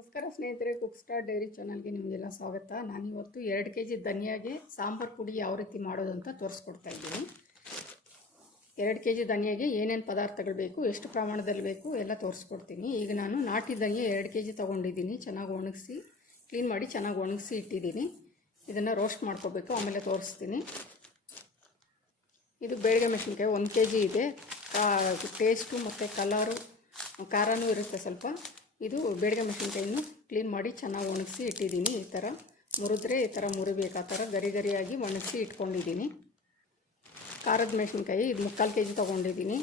ನಮಸ್ಕಾರ ಸ್ನೇಹಿತರೆ cook star dairy ಚಾನಲ್ಗೆ ನಿಮಗೆಲ್ಲ ಸ್ವಾಗತ. ನಾನಿವತ್ತು ಎರಡು ಕೆ ಜಿ ಧನಿಯಾಗೆ ಸಾಂಬಾರು ಪುಡಿ ಯಾವ ರೀತಿ ಮಾಡೋದು ಅಂತ ತೋರಿಸ್ಕೊಡ್ತಾ ಇದ್ದೀನಿ. ಎರಡು ಕೆ ಜಿ ಧನಿಯಾಗೆ ಏನೇನು ಪದಾರ್ಥಗಳು ಬೇಕು, ಎಷ್ಟು ಪ್ರಮಾಣದಲ್ಲಿ ಬೇಕು ಎಲ್ಲ ತೋರಿಸ್ಕೊಡ್ತೀನಿ. ಈಗ ನಾನು ನಾಟಿ ಧನಿಯಾ ಎರಡು ಕೆ ಜಿ ತೊಗೊಂಡಿದ್ದೀನಿ, ಚೆನ್ನಾಗಿ ಒಣಗಿಸಿ ಕ್ಲೀನ್ ಮಾಡಿ ಚೆನ್ನಾಗಿ ಒಣಗಿಸಿ ಇಟ್ಟಿದ್ದೀನಿ. ಇದನ್ನು ರೋಸ್ಟ್ ಮಾಡ್ಕೋಬೇಕು, ಆಮೇಲೆ ತೋರಿಸ್ತೀನಿ. ಇದು ಬೇಳೆ ಮೆಣಸಿನ್ಕಾಯಿ, ಒಂದು ಕೆ ಜಿ ಇದೆ ಟೇಸ್ಟು ಮತ್ತು ಕಲರು ಖಾರನೂ ಇರುತ್ತೆ ಸ್ವಲ್ಪ. ಇದು ಬೇಡಿಗೆ ಮೆಣಸಿನ್ಕಾಯಿನೂ ಕ್ಲೀನ್ ಮಾಡಿ ಚೆನ್ನಾಗಿ ಒಣಗಿಸಿ ಇಟ್ಟಿದ್ದೀನಿ ಈ ಥರ ಮುರಿದ್ರೆ ಈ ಥರ ಮುರಿಬೇಕು, ಆ ಥರ ಗರಿ ಗರಿಯಾಗಿ ಒಣಗಿಸಿ ಇಟ್ಕೊಂಡಿದ್ದೀನಿ. ಖಾರದ ಮೆಣಸಿನ್ಕಾಯಿ ಇದು ಮುಕ್ಕಾಲು ಕೆ ಜಿ ತೊಗೊಂಡಿದ್ದೀನಿ.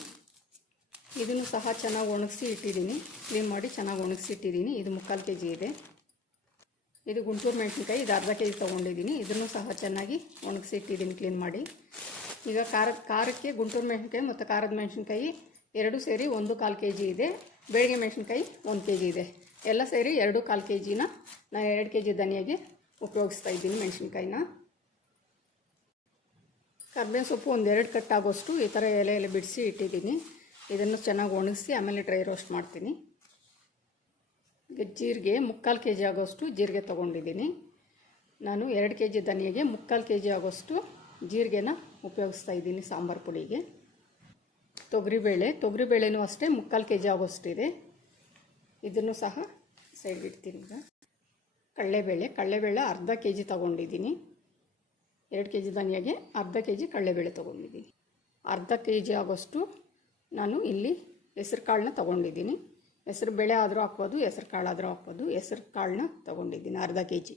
ಇದನ್ನು ಸಹ ಚೆನ್ನಾಗಿ ಒಣಗಿಸಿ ಇಟ್ಟಿದ್ದೀನಿ. ಕ್ಲೀನ್ ಮಾಡಿ ಚೆನ್ನಾಗಿ ಒಣಗಿಸಿ ಇಟ್ಟಿದ್ದೀನಿ. ಇದು ಮುಕ್ಕಾಲು ಕೆ ಜಿ ಇದೆ. ಇದು ಗುಂಟೂರು ಮೆಣಸಿನ್ಕಾಯಿ ಇದು ಅರ್ಧ ಕೆ ಜಿ ತೊಗೊಂಡಿದ್ದೀನಿ. ಇದನ್ನು ಸಹ ಚೆನ್ನಾಗಿ ಒಣಗಿಸಿ ಇಟ್ಟಿದ್ದೀನಿ ಕ್ಲೀನ್ ಮಾಡಿ. ಈಗ ಖಾರದ ಖಾರಕ್ಕೆ, ಗುಂಟೂರು ಮೆಣಸಿನ್ಕಾಯಿ ಮತ್ತು ಖಾರದ ಮೆಣಸಿನ್ಕಾಯಿ ಎರಡು ಸೇರಿ ಒಂದು ಕಾಲು ಕೆ ಜಿ ಇದೆ. ಬೆಳಗ್ಗೆ ಮೆಣಸಿನ್ಕಾಯಿ ಒಂದು ಕೆ ಜಿ ಇದೆ. ಎಲ್ಲ ಸೇರಿ ಎರಡು ಕಾಲು ಕೆ ಜಿನ ನಾನು ಎರಡು ಕೆ ಜಿ ಧನಿಯಾಗೆ ಉಪಯೋಗಿಸ್ತಾ ಇದ್ದೀನಿ ಮೆಣಸಿನ್ಕಾಯಿನ. ಕರ್ಬೇವಿನ ಸೊಪ್ಪು ಒಂದೆರಡು ಕಟ್ ಆಗೋಷ್ಟು ಈ ಥರ ಎಲೆ ಎಲೆ ಬಿಡಿಸಿ ಇಟ್ಟಿದ್ದೀನಿ. ಇದನ್ನು ಚೆನ್ನಾಗಿ ಒಣಗಿಸಿ ಆಮೇಲೆ ಡ್ರೈ ರೋಸ್ಟ್ ಮಾಡ್ತೀನಿ. ಜೀರಿಗೆ ಮುಕ್ಕಾಲು ಕೆ ಜಿ ಆಗೋಷ್ಟು ಜೀರಿಗೆ ತೊಗೊಂಡಿದ್ದೀನಿ. ನಾನು ಎರಡು ಕೆ ಜಿ ಧನಿಯಾಗೆ ಮುಕ್ಕಾಲು ಕೆ ಜಿ ಆಗೋಷ್ಟು ಜೀರಿಗೆನ ಉಪಯೋಗಿಸ್ತಾ ಇದ್ದೀನಿ ಸಾಂಬಾರು ಪುಡಿಗೆ. ತೊಗರಿಬೇಳೆ ತೊಗರಿಬೇಳೆನೂ ಅಷ್ಟೇ, ಮುಕ್ಕಾಲು ಕೆ ಜಿ ಆಗೋಷ್ಟಿದೆ. ಇದನ್ನು ಸಹ ಸೈಡ್ ಇಡ್ತೀನಿ ಈಗ. ಕಡಲೆಬೇಳೆ ಕಡಲೆಬೇಳೆ ಅರ್ಧ ಕೆ ಜಿ ತೊಗೊಂಡಿದ್ದೀನಿ. ಎರಡು ಕೆ ಜಿ ಧನಿಯಾಗೆ ಅರ್ಧ ಕೆ ಜಿ ಕಡಲೆಬೇಳೆ ತೊಗೊಂಡಿದ್ದೀನಿ. ಅರ್ಧ ಕೆ ಜಿ ಆಗೋಷ್ಟು ನಾನು ಇಲ್ಲಿ ಹೆಸರು ಕಾಳನ್ನ ತೊಗೊಂಡಿದ್ದೀನಿ. ಹೆಸರು ಬೇಳೆ ಆದರೂ ಹಾಕ್ಬೋದು, ಹೆಸ್ರು ಕಾಳಾದರೂ ಹಾಕ್ಬೋದು, ಹೆಸರು ಕಾಳನ್ನ ತೊಗೊಂಡಿದ್ದೀನಿ ಅರ್ಧ ಕೆ ಜಿ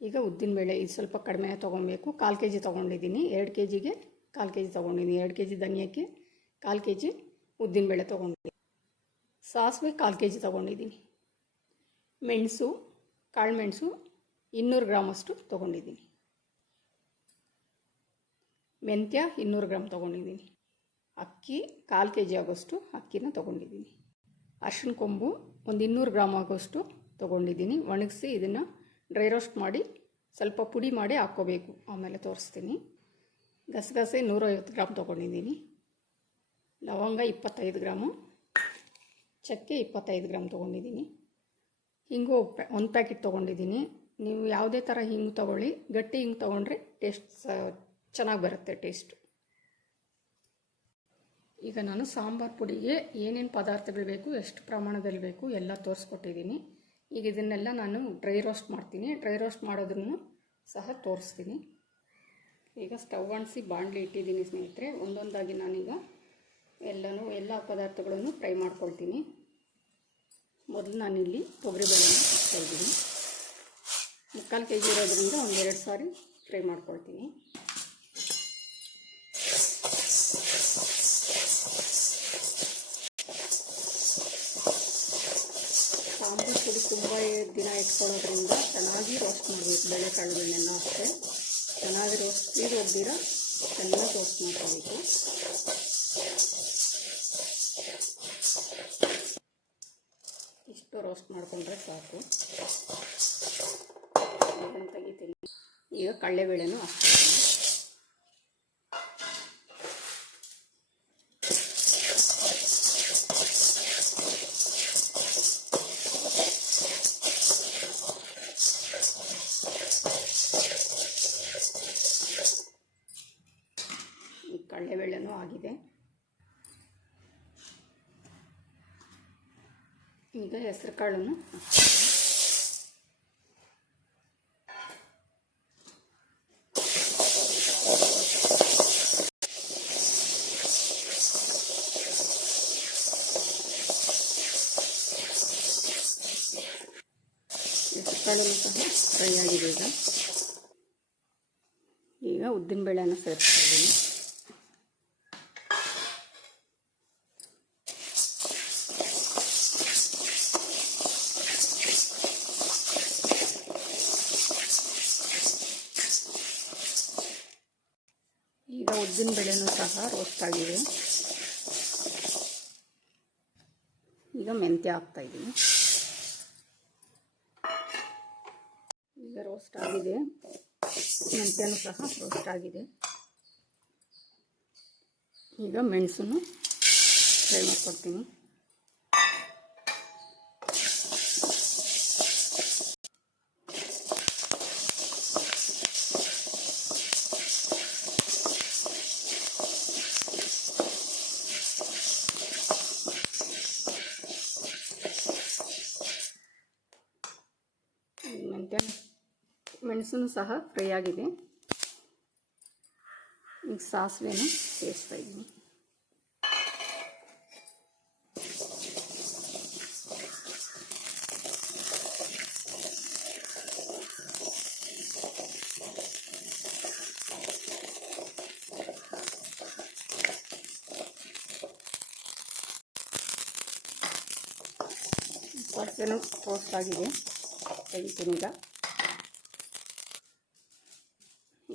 ಈಗ ಉದ್ದಿನಬೇಳೆ ಇದು ಸ್ವಲ್ಪ ಕಡಿಮೆ ತೊಗೊಬೇಕು. ಕಾಲು ಕೆ ಜಿ ತೊಗೊಂಡಿದ್ದೀನಿ. ಎರಡು ಕೆ ಜಿಗೆ ಕಾಲು ಕೆ ಜಿ ತೊಗೊಂಡಿದ್ದೀನಿ. ಎರಡು ಕೆ ಜಿ ಧನಿಯಾಕ್ಕೆ ಕಾಲು ಕೆ ಜಿ ಉದ್ದಿನಬೇಳೆ ತೊಗೊಂಡಿದ್ದೀನಿ. ಸಾಸಿವೆ ಕಾಲು ಕೆ ಜಿ ತೊಗೊಂಡಿದ್ದೀನಿ. ಮೆಣಸು, ಕಾಳು ಮೆಣಸು ಇನ್ನೂರು ಗ್ರಾಮಷ್ಟು ತೊಗೊಂಡಿದ್ದೀನಿ. ಮೆಂತ್ಯ ಇನ್ನೂರು ಗ್ರಾಮ್ ತೊಗೊಂಡಿದ್ದೀನಿ. ಅಕ್ಕಿ ಕಾಲು ಕೆ ಜಿ ಆಗೋಷ್ಟು ಅಕ್ಕಿನ ತೊಗೊಂಡಿದ್ದೀನಿ. ಅರ್ಶಿನ ಕೊಂಬು ಒಂದು ಇನ್ನೂರು ಗ್ರಾಮ್ ಆಗೋಷ್ಟು ತೊಗೊಂಡಿದ್ದೀನಿ. ಒಣಗಿಸಿ ಇದನ್ನು ಡ್ರೈ ರೋಸ್ಟ್ ಮಾಡಿ ಸ್ವಲ್ಪ ಪುಡಿ ಮಾಡಿ ಹಾಕ್ಕೋಬೇಕು. ಆಮೇಲೆ ತೋರಿಸ್ತೀನಿ. ಗಸಗಸೆ ನೂರೈವತ್ತು ಗ್ರಾಮ್ ತೊಗೊಂಡಿದ್ದೀನಿ. ಲವಂಗ ಇಪ್ಪತ್ತೈದು ಗ್ರಾಮು, ಚಕ್ಕೆ ಇಪ್ಪತ್ತೈದು ಗ್ರಾಮ್ ತೊಗೊಂಡಿದ್ದೀನಿ. ಹಿಂಗು ಒಂದು ಪ್ಯಾಕೆಟ್ ತೊಗೊಂಡಿದ್ದೀನಿ. ನೀವು ಯಾವುದೇ ಥರ ಹಿಂಗೆ ತೊಗೊಳ್ಳಿ. ಗಟ್ಟಿ ಹಿಂಗೆ ತೊಗೊಂಡ್ರೆ ಟೇಸ್ಟ್ ಚೆನ್ನಾಗಿ ಬರುತ್ತೆ ಟೇಸ್ಟು. ಈಗ ನಾನು ಸಾಂಬಾರು ಪುಡಿಗೆ ಏನೇನು ಪದಾರ್ಥಗಳು ಬೇಕು, ಎಷ್ಟು ಪ್ರಮಾಣದಲ್ಲಿ ಬೇಕು ಎಲ್ಲ ತೋರಿಸ್ಕೊಟ್ಟಿದ್ದೀನಿ. ಈಗ ಇದನ್ನೆಲ್ಲ ನಾನು ಡ್ರೈ ರೋಸ್ಟ್ ಮಾಡ್ತೀನಿ. ಡ್ರೈ ರೋಸ್ಟ್ ಮಾಡೋದನ್ನು ಸಹ ತೋರಿಸ್ತೀನಿ. ಈಗ ಸ್ಟವ್ ಅಣಿಸಿ ಬಾಣಲಿ ಇಟ್ಟಿದ್ದೀನಿ ಸ್ನೇಹಿತರೆ. ಒಂದೊಂದಾಗಿ ನಾನೀಗ ಎಲ್ಲನೂ, ಎಲ್ಲ ಪದಾರ್ಥಗಳನ್ನು ಫ್ರೈ ಮಾಡ್ಕೊಳ್ತೀನಿ. ಮೊದಲು ನಾನಿಲ್ಲಿ ತೊಗರಿಬೇಳೆನ ಹಾಕ್ತಾ ಇದ್ದೀನಿ. ಮುಕ್ಕಾಲು ಕೆ ಜಿ ಇರೋದ್ರಿಂದ ಒಂದೆರಡು ಸಾರಿ ಫ್ರೈ ಮಾಡ್ಕೊಳ್ತೀನಿ. ಸಾಂಬಾರು ಪುಡಿ ತುಂಬ ದಿನ ಇಟ್ಕೊಳ್ಳೋದ್ರಿಂದ ಚೆನ್ನಾಗಿ ರೋಸ್ಟ್ ಮಾಡಬೇಕು, ಬೇಳೆಕಾಳುಗಳನ್ನೆಲ್ಲ ಅಷ್ಟೇ. ಚೆನ್ನಾಗಿ ರೋಸ್ಟ್ ಹೋಗ್ದಿರ ಚೆನ್ನಾಗಿ ರೋಸ್ಟ್ ಮಾಡ್ಕೋಬೇಕು ರೋಸ್ಟ್ ಮಾಡಿಕೊಂಡ್ರೆ ಸಾಕು. ಇದನ್ನು ತೆಗಿತೀನಿ. ಈಗ ಕಡಲೆಬೇಳೆನೂ ಹಾಕ್ತೀನಿ. ಈಗ ಹೆಸರು ಕಾಳನ್ನು. ಹೆಸರುಕಾಳನ್ನು ಸಹ ಫ್ರೈ ಆಗಿದೆ ಈಗ. ಈಗ ಉದ್ದಿನಬೇಳೆನ ಸೇರಿಸ್ತಾ ಇದ್ದೀನಿ ಈಗ ಉದ್ದಿನ ಬೇಳೆನೂ ಸಹ ರೋಸ್ಟ್ ಆಗಿದೆ ಈಗ ಮೆಂತ್ಯ ಹಾಕ್ತಾ ಇದ್ದೀನಿ. ಈಗ ರೋಸ್ಟ್ ಆಗಿದೆ. ಮೆಂತ್ಯನೂ ಸಹ ರೋಸ್ಟ್ ಆಗಿದೆ. ಈಗ ಮೆಣಸನ್ನು ಫ್ರೈ ಮಾಡ್ಕೊಡ್ತೀನಿ ಮೆಂತ್ಯ ಮೆಣಸು ಸಹ ಫ್ರೈ ಆಗಿದೆ. ಈಗ ಸಾಸಿವೆನ ಸೇರಿಸ್ತಾ ಇದ್ದೀನಿ. ಸಾಸಿವೆನೂ ರೋಸ್ಟ್ ಆಗಿದೆ. ತೆಗಿತೀನಿ ಈಗ.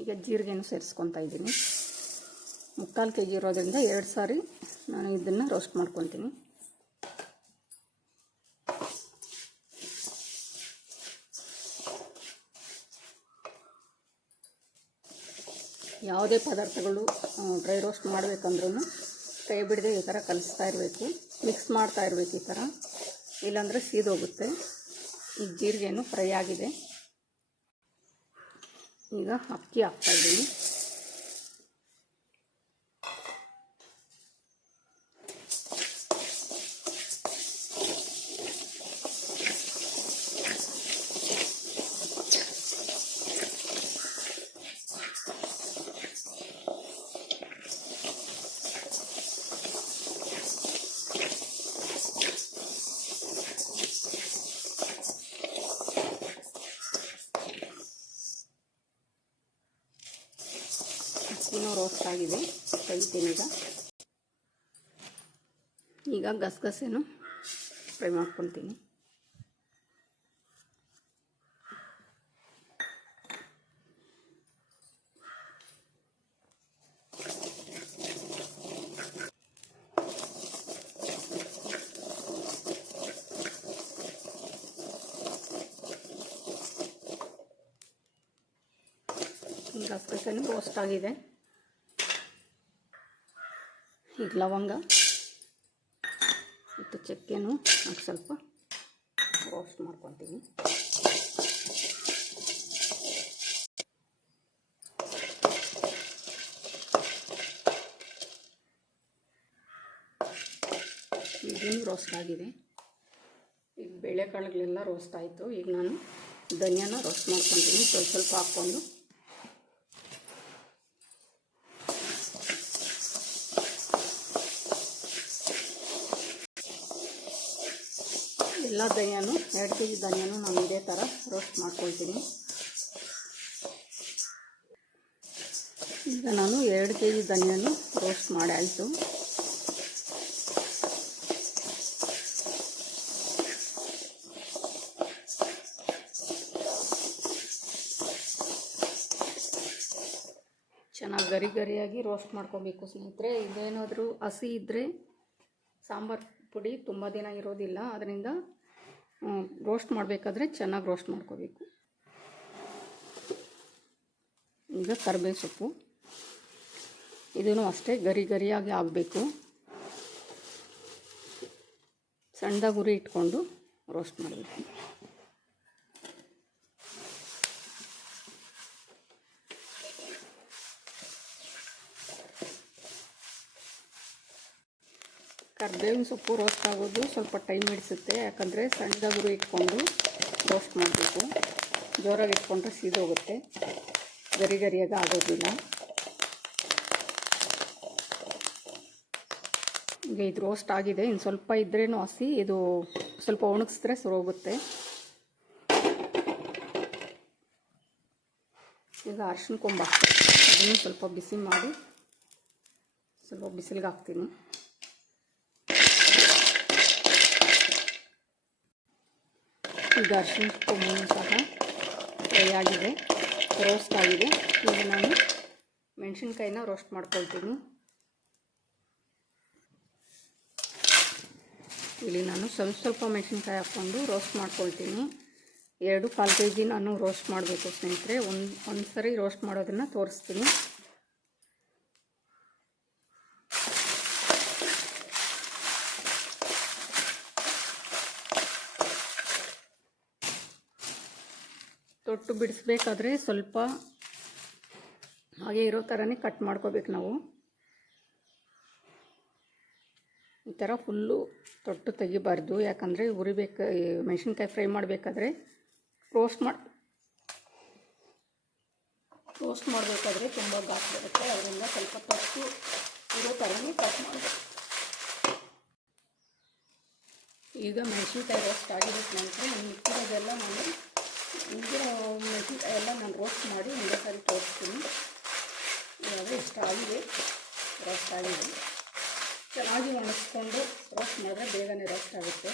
ಈಗ ಜೀರಿಗೆನೂ ಸೇರಿಸ್ಕೊತಾ ಇದ್ದೀನಿ. ಮುಕ್ಕಾಲು ಕೆ ಜಿ ಇರೋದ್ರಿಂದ ಎರಡು ಸಾರಿ ನಾನು ಇದನ್ನು ರೋಸ್ಟ್ ಮಾಡ್ಕೊತೀನಿ. ಯಾವುದೇ ಪದಾರ್ಥಗಳು ಡ್ರೈ ರೋಸ್ಟ್ ಮಾಡಬೇಕಂದ್ರೂ ಕೈ ಬಿಡದೆ ಈ ಥರ ಕಲಿಸ್ತಾ ಇರಬೇಕು. ಮಿಕ್ಸ್ ಮಾಡ್ತಾ ಇರಬೇಕು ಈ ಥರ ಇಲ್ಲಾಂದರೆ ಸೀದೋಗುತ್ತೆ. ಈ ಜೀರಿಗೆನೂ ಫ್ರೈ ಆಗಿದೆ. ಈಗ ಅಕ್ಕಿ ಹಾಕ್ತಾಯಿದ್ದೀನಿ ಅಕ್ಕಿನೂ ರೋಸ್ಟ್ ಆಗಿದೆ. ಈಗ. ಈಗ ಗಸಗಸೆನೂ ಫ್ರೈ ಮಾಡ್ಕೊತೀನಿ. ಗಸಗಸೆನೂ ರೋಸ್ಟ್ ಆಗಿದೆ. ಈಗ ಲವಂಗ ಮತ್ತು ಚಕ್ಕೆನೂ ಹಾಕಿ ಸ್ವಲ್ಪ ರೋಸ್ಟ್ ಮಾಡ್ಕೊತೀನಿ ಇದನ್ನು ರೋಸ್ಟ್ ಆಗಿದೆ. ಈಗ ಬೇಳೆಕಾಳುಗಳೆಲ್ಲ ರೋಸ್ಟ್ ಆಯಿತು. ಈಗ ನಾನು ಧನಿಯಾನ ರೋಸ್ಟ್ ಮಾಡ್ಕೊತೀನಿ ಸ್ವಲ್ಪ ಸ್ವಲ್ಪ ಹಾಕ್ಕೊಂಡು ಎಲ್ಲ ಧನಿಯಾನು, ಎರಡು ಕೆ ಜಿ ಧನಿಯಾನು ನಾನು ಇದೇ ಥರ ರೋಸ್ಟ್ ಮಾಡ್ಕೊಳ್ತೀನಿ. ಈಗ ನಾನು ಎರಡು ಕೆ ಜಿ ಧನಿಯಾನು ರೋಸ್ಟ್ ಮಾಡಿ, ಆಯಿತು. ಚೆನ್ನಾಗಿ ಗರಿ ಗರಿಯಾಗಿ ರೋಸ್ಟ್ ಮಾಡ್ಕೋಬೇಕು ಸ್ನೇಹಿತರೆ. ಇದೇನಾದರೂ ಹಸಿ ಇದ್ದರೆ ಸಾಂಬಾರು ಪುಡಿ ತುಂಬ ದಿನ ಇರೋದಿಲ್ಲ. ಅದರಿಂದ ರೋಸ್ಟ್ ಮಾಡಬೇಕಾದ್ರೆ ಚೆನ್ನಾಗಿ ರೋಸ್ಟ್ ಮಾಡ್ಕೋಬೇಕು. ಈಗ ಕರಿಬೇವು ಸೊಪ್ಪು. ಇದೂ ಅಷ್ಟೇ ಗರಿ ಗರಿಯಾಗಿ ಆಗಬೇಕು ಸಣ್ಣದಾಗಿ ಉರಿ ಇಟ್ಕೊಂಡು ರೋಸ್ಟ್ ಮಾಡಬೇಕು. ಕರ್ಬೇವಿನ ಸೊಪ್ಪು ರೋಸ್ಟ್ ಆಗೋದು ಸ್ವಲ್ಪ ಟೈಮ್ ಹಿಡಿಸುತ್ತೆ. ಯಾಕಂದರೆ ಸಣ್ಣದಾಗಿ ಉರಿ ಇಟ್ಕೊಂಡು ರೋಸ್ಟ್ ಮಾಡಬೇಕು. ಜೋರಾಗಿ ಇಟ್ಕೊಂಡ್ರೆ ಸೀದೋಗುತ್ತೆ ಗರಿ ಗರಿಯಾಗ ಆಗೋದಿಲ್ಲ. ಈಗ ಇದು ರೋಸ್ಟ್ ಆಗಿದೆ. ಇನ್ನು ಸ್ವಲ್ಪ ಇದ್ರೇನು ಹಸಿ, ಇದು ಸ್ವಲ್ಪ ಒಣಗಿಸಿದ್ರೆ ಸುರೋಗುತ್ತೆ ಈಗ ಅರ್ಶಿನ ಕೊಂಬ. ಅದನ್ನು ಸ್ವಲ್ಪ ಬಿಸಿ ಮಾಡಿ, ಸ್ವಲ್ಪ ಬಿಸಿಲಿಗೆ ಹಾಕ್ತೀನಿ. ಈಗ ಅರ್ಶಿನ ಕೊಂಬು ಸಹ ಫ್ರೈ ಆಗಿದೆ ರೋಸ್ಟ್ ಆಗಿದೆ. ಈಗ ನಾನು ಮೆಣಸಿನ್ಕಾಯಿನ ರೋಸ್ಟ್ ಮಾಡ್ಕೊಳ್ತೀನಿ. ಇಲ್ಲಿ ನಾನು ಸ್ವಲ್ಪ ಸ್ವಲ್ಪ ಮೆಣಸಿನ್ಕಾಯಿ ಹಾಕ್ಕೊಂಡು ರೋಸ್ಟ್ ಮಾಡ್ಕೊಳ್ತೀನಿ. ಎರಡು ಕಾಲು ಕೆ ಜಿ ನಾನು ರೋಸ್ಟ್ ಮಾಡಬೇಕು ಸ್ನೇಹಿತರೆ. ಒಂದು ಒಂದು ಸರಿ ರೋಸ್ಟ್ ಮಾಡೋದನ್ನು ತೋರಿಸ್ತೀನಿ. ತೊಟ್ಟು ಬಿಡಿಸ್ಬೇಕಾದ್ರೆ ಸ್ವಲ್ಪ ಹಾಗೆ ಇರೋ ಥರನೇ ಕಟ್ ಮಾಡ್ಕೋಬೇಕು ನಾವು. ಈ ಥರ ಫುಲ್ಲು ತೊಟ್ಟು ತೆಗಿಬಾರ್ದು. ಯಾಕಂದರೆ ಉರಿಬೇಕು ಮೆಣಸಿನ್ಕಾಯಿ ಫ್ರೈ ಮಾಡಬೇಕಾದ್ರೆ ರೋಸ್ಟ್ ಮಾಡಿ, ರೋಸ್ಟ್ ಮಾಡಬೇಕಾದ್ರೆ ತುಂಬ ಘಾಟ್ ಬರುತ್ತೆ. ಅದರಿಂದ ಸ್ವಲ್ಪ ತೊಟ್ಟು ಇರೋ ಥರನೇ ಕಟ್ ಮಾಡಬೇಕು. ಈಗ ಮೆಣಸಿನ್ಕಾಯಿ ರೋಸ್ಟ್ ಆಗಿರೋ ನಂತರ ಮಿಕ್ಕಿರೋದೆಲ್ಲ ನಾನು ಈಗ ಮೆಣಸಿನ್ಕಾಯಿ ಎಲ್ಲ ನಾನು ರೋಸ್ಟ್ ಮಾಡಿ ಒಂದೇ ಸಾರಿ ತೋರಿಸ್ತೀನಿ. ಇವಾಗ ಇಷ್ಟ ಆಗಿದೆ. ರೋಸ್ಟ್ ಆಗಿದೆ. ಚೆನ್ನಾಗಿ ಒಣಗಿಸ್ಕೊಂಡು ರೋಸ್ಟ್ ಮಾಡಿದ್ರೆ ಬೇಗನೆ ರೋಸ್ಟ್ ಆಗುತ್ತೆ.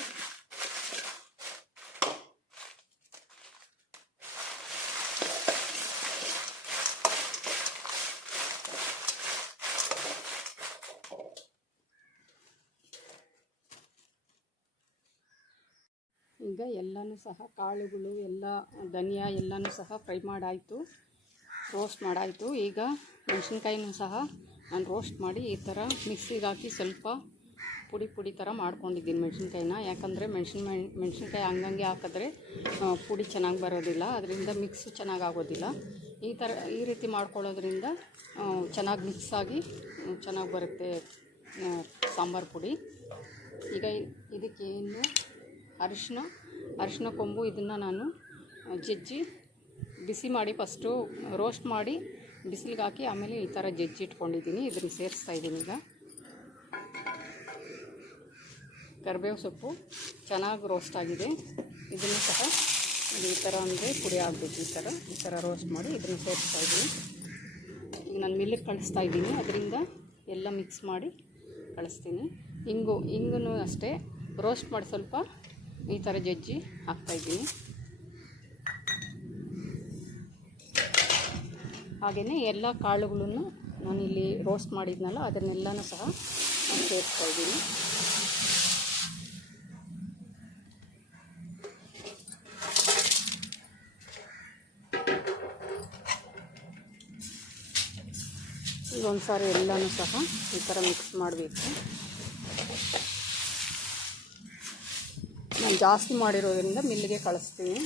ಈಗ ಎಲ್ಲನೂ ಸಹ ಕಾಳುಗಳು, ಎಲ್ಲ ಧನಿಯಾ ಎಲ್ಲನೂ ಸಹ ಫ್ರೈ ಮಾಡಾಯಿತು ರೋಸ್ಟ್ ಮಾಡಾಯಿತು. ಈಗ ಮೆಣಸಿನ್ಕಾಯಿನೂ ಸಹ ನಾನು ರೋಸ್ಟ್ ಮಾಡಿ ಈ ಥರ ಮಿಕ್ಸಿಗೆ ಹಾಕಿ ಸ್ವಲ್ಪ ಪುಡಿ ಪುಡಿ ಥರ ಮಾಡ್ಕೊಂಡಿದ್ದೀನಿ ಮೆಣಸಿನ್ಕಾಯಿನ. ಯಾಕಂದರೆ ಮೆಣಸಿನ ಮೆಣಸಿನ್ಕಾಯಿ ಹಂಗಂಗೆ ಹಾಕಿದ್ರೆ ಪುಡಿ ಚೆನ್ನಾಗಿ ಬರೋದಿಲ್ಲ. ಅದರಿಂದ ಮಿಕ್ಸ್ ಚೆನ್ನಾಗಿ ಆಗೋದಿಲ್ಲ. ಈ ಥರ ಈ ರೀತಿ ಮಾಡ್ಕೊಳ್ಳೋದ್ರಿಂದ ಚೆನ್ನಾಗಿ ಮಿಕ್ಸ್ ಆಗಿ ಚೆನ್ನಾಗಿ ಬರುತ್ತೆ ಸಾಂಬಾರು ಪುಡಿ. ಈಗ ಇದಕ್ಕೇನು ಅರಿಶಿನ ಅರಿಶಿನ ಕೊಂಬು ಇದನ್ನು ನಾನು ಜಜ್ಜಿ ಬಿಸಿ ಮಾಡಿ ಫಸ್ಟು ರೋಸ್ಟ್ ಮಾಡಿ ಬಿಸಿಲಿಗೆ ಹಾಕಿ ಆಮೇಲೆ ಈ ಥರ ಜಜ್ಜಿ ಇಟ್ಕೊಂಡಿದ್ದೀನಿ. ಇದನ್ನು ಸೇರಿಸ್ತಾ ಇದ್ದೀನಿ ಈಗ. ಕರಿಬೇವು ಸೊಪ್ಪು ಚೆನ್ನಾಗಿ ರೋಸ್ಟ್ ಆಗಿದೆ. ಇದನ್ನು ಸಹ ಈ ಥರ ಅಂದರೆ ಪುಡಿ ಆಗಬೇಕು ಈ ಥರ. ಈ ಥರ ರೋಸ್ಟ್ ಮಾಡಿ ಇದನ್ನು ಸೇರಿಸ್ತಾ ಇದ್ದೀನಿ. ಈಗ ನಾನು ಮಿಲ್ಲಿಗೆ ಕಳಿಸ್ತಾ ಇದ್ದೀನಿ. ಅದರಿಂದ ಎಲ್ಲ ಮಿಕ್ಸ್ ಮಾಡಿ ಕಳಿಸ್ತೀನಿ. ಹಿಂಗು ಹಿಂಗೂ ಅಷ್ಟೇ. ರೋಸ್ಟ್ ಮಾಡಿ ಸ್ವಲ್ಪ ಈ ಥರ ಜಜ್ಜಿ ಹಾಕ್ತಾಯಿದ್ದೀನಿ ಹಾಗೆಯೇ ಎಲ್ಲ ಕಾಳುಗಳನ್ನು ನಾನಿಲ್ಲಿ ರೋಸ್ಟ್ ಮಾಡಿದ್ನಲ್ಲ, ಅದನ್ನೆಲ್ಲನೂ ಸಹ ನಾನು ಸೇರಿಸ್ತಾ ಇದ್ದೀನಿ. ಈಗ ಒಂದು ಸಾರಿ ಎಲ್ಲನೂ ಸಹ ಈ ಥರ ಮಿಕ್ಸ್ ಮಾಡಬೇಕು. ನಾನು ಜಾಸ್ತಿ ಮಾಡಿರೋದ್ರಿಂದ ಮಿಲ್ಲಿಗೆ ಕಳಿಸ್ತೀನಿ.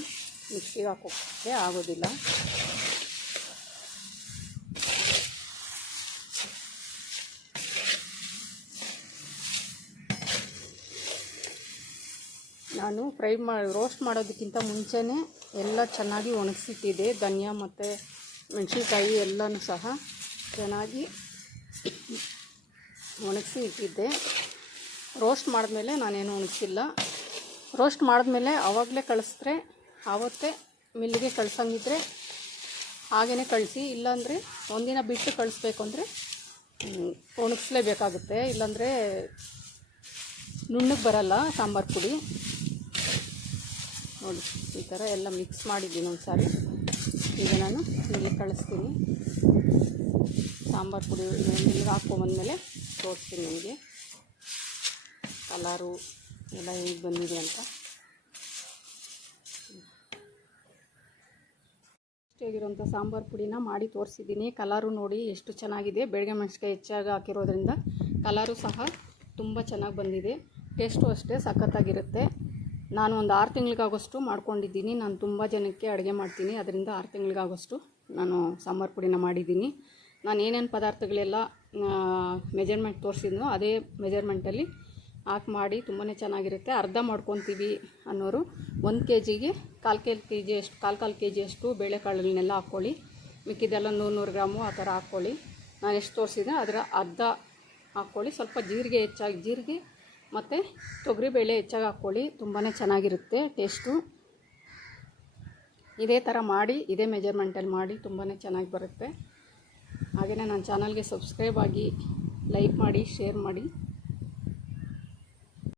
ಮಿಕ್ಸಿಗೆ ಹಾಕೋಕ್ಕೆ ಆಗೋದಿಲ್ಲ. ನಾನು ಫ್ರೈ ಮಾಡಿ ರೋಸ್ಟ್ ಮಾಡೋದಕ್ಕಿಂತ ಮುಂಚೆನೇ ಎಲ್ಲ ಚೆನ್ನಾಗಿ ಒಣಗಿಸಿಟ್ಟಿದ್ದೆ ಧನಿಯಾ ಮತ್ತು ಮೆಣಸಿನ್ಕಾಯಿ ಎಲ್ಲನೂ ಸಹ ಚೆನ್ನಾಗಿ ಒಣಗಿಸಿ ಇಟ್ಟಿದ್ದೆ. ರೋಸ್ಟ್ ಮಾಡಿದ್ಮೇಲೆ ನಾನೇನು ಒಣಗಿಸಿಲ್ಲ ರೋಸ್ಟ್ ಮಾಡಿದ್ಮೇಲೆ ಆವಾಗಲೇ ಕಳಿಸಿದ್ರೆ ಆವತ್ತೇ ಮಿಲ್ಲಿಗೆ ಕಳ್ಸಂಗಿದ್ರೆ ಹಾಗೇ ಕಳಿಸಿ, ಇಲ್ಲಾಂದರೆ ಒಂದಿನ ಬಿಟ್ಟು ಕಳಿಸ್ಬೇಕು ಅಂದರೆ ಒಣಗಿಸ್ಲೇಬೇಕಾಗುತ್ತೆ. ಇಲ್ಲಾಂದರೆ ನುಣ್ಣಗೆ ಬರಲ್ಲ ಸಾಂಬಾರು ಪುಡಿ. ನೋಡಿ, ಈ ಥರ ಎಲ್ಲ ಮಿಕ್ಸ್ ಮಾಡಿದ್ದೀನಿ ಒಂದು ಸಾರಿ ಈಗ ನಾನು ಇಲ್ಲಿ ಕಳಿಸ್ತೀನಿ. ಸಾಂಬಾರು ಪುಡಿ ಹಾಕೊಂಬಂದ್ಮೇಲೆ ತೋರಿಸ್ತೀನಿ ನಿಮಗೆ. ಕಲರು ಎಲ್ಲ ಹೇಗೆ ಬಂದಿದೆ ಅಂತ. ಆಗಿರೋಂಥ ಸಾಂಬಾರು ಪುಡಿನ ಮಾಡಿ ತೋರಿಸಿದ್ದೀನಿ. ಕಲರು ನೋಡಿ ಎಷ್ಟು ಚೆನ್ನಾಗಿದೆ. ಬೆಳಗ್ಗೆ ಮೆಣಸಿಕಾಯಿ ಹೆಚ್ಚಾಗಿ ಹಾಕಿರೋದ್ರಿಂದ ಕಲರು ಸಹ ತುಂಬ ಚೆನ್ನಾಗಿ ಬಂದಿದೆ. ಟೇಸ್ಟು ಅಷ್ಟೇ ಸಖತ್ತಾಗಿರುತ್ತೆ. ನಾನು ಒಂದು ಆರು ತಿಂಗಳಿಗಾಗೋಷ್ಟು ಮಾಡ್ಕೊಂಡಿದ್ದೀನಿ. ನಾನು ತುಂಬ ಜನಕ್ಕೆ ಅಡುಗೆ ಮಾಡ್ತೀನಿ. ಅದರಿಂದ ಆರು ತಿಂಗಳಿಗಾಗೋಷ್ಟು ನಾನು ಸಾಂಬಾರು ಪುಡಿನ ಮಾಡಿದ್ದೀನಿ. ನಾನು ಏನೇನು ಪದಾರ್ಥಗಳೆಲ್ಲ ಮೆಜರ್ಮೆಂಟ್ ತೋರಿಸಿದ್ನೋ ಅದೇ ಮೆಜರ್ಮೆಂಟಲ್ಲಿ ಹಾಕಿ ಮಾಡಿ ತುಂಬಾ ಚೆನ್ನಾಗಿರುತ್ತೆ. ಅರ್ಧ ಮಾಡ್ಕೊತೀವಿ ಅನ್ನೋರು ಒಂದು ಕೆ ಜಿಗೆ ಕಾಲು ಕೆ ಕೆ ಜಿ ಅಷ್ಟು, ಕಾಲು ಕಾಲು ಕೆ ಜಿಯಷ್ಟು ಬೇಳೆಕಾಳುಗಳನ್ನೆಲ್ಲ ಹಾಕ್ಕೊಳ್ಳಿ. ಮಿಕ್ಕಿದೆಲ್ಲ ನೂರು ನೂರು ಗ್ರಾಮು ಆ ಥರ ಹಾಕ್ಕೊಳ್ಳಿ. ನಾನು ಎಷ್ಟು ತೋರಿಸಿದೆ ಅದರ ಅರ್ಧ ಹಾಕ್ಕೊಳ್ಳಿ. ಸ್ವಲ್ಪ ಜೀರಿಗೆ ಹೆಚ್ಚಾಗಿ, ಜೀರಿಗೆ ಮತ್ತು ತೊಗರಿಬೇಳೆ ಹೆಚ್ಚಾಗಿ ಹಾಕ್ಕೊಳ್ಳಿ. ತುಂಬಾ ಚೆನ್ನಾಗಿರುತ್ತೆ ಟೇಸ್ಟು. ಇದೇ ಥರ ಮಾಡಿ, ಇದೇ ಮೆಜರ್ಮೆಂಟಲ್ಲಿ ಮಾಡಿ ತುಂಬಾ ಚೆನ್ನಾಗಿ ಬರುತ್ತೆ. ಹಾಗೆಯೇ ನನ್ನ ಚಾನಲ್ಗೆ ಸಬ್ಸ್ಕ್ರೈಬ್ ಆಗಿ ಲೈಕ್ ಮಾಡಿ, ಶೇರ್ ಮಾಡಿ.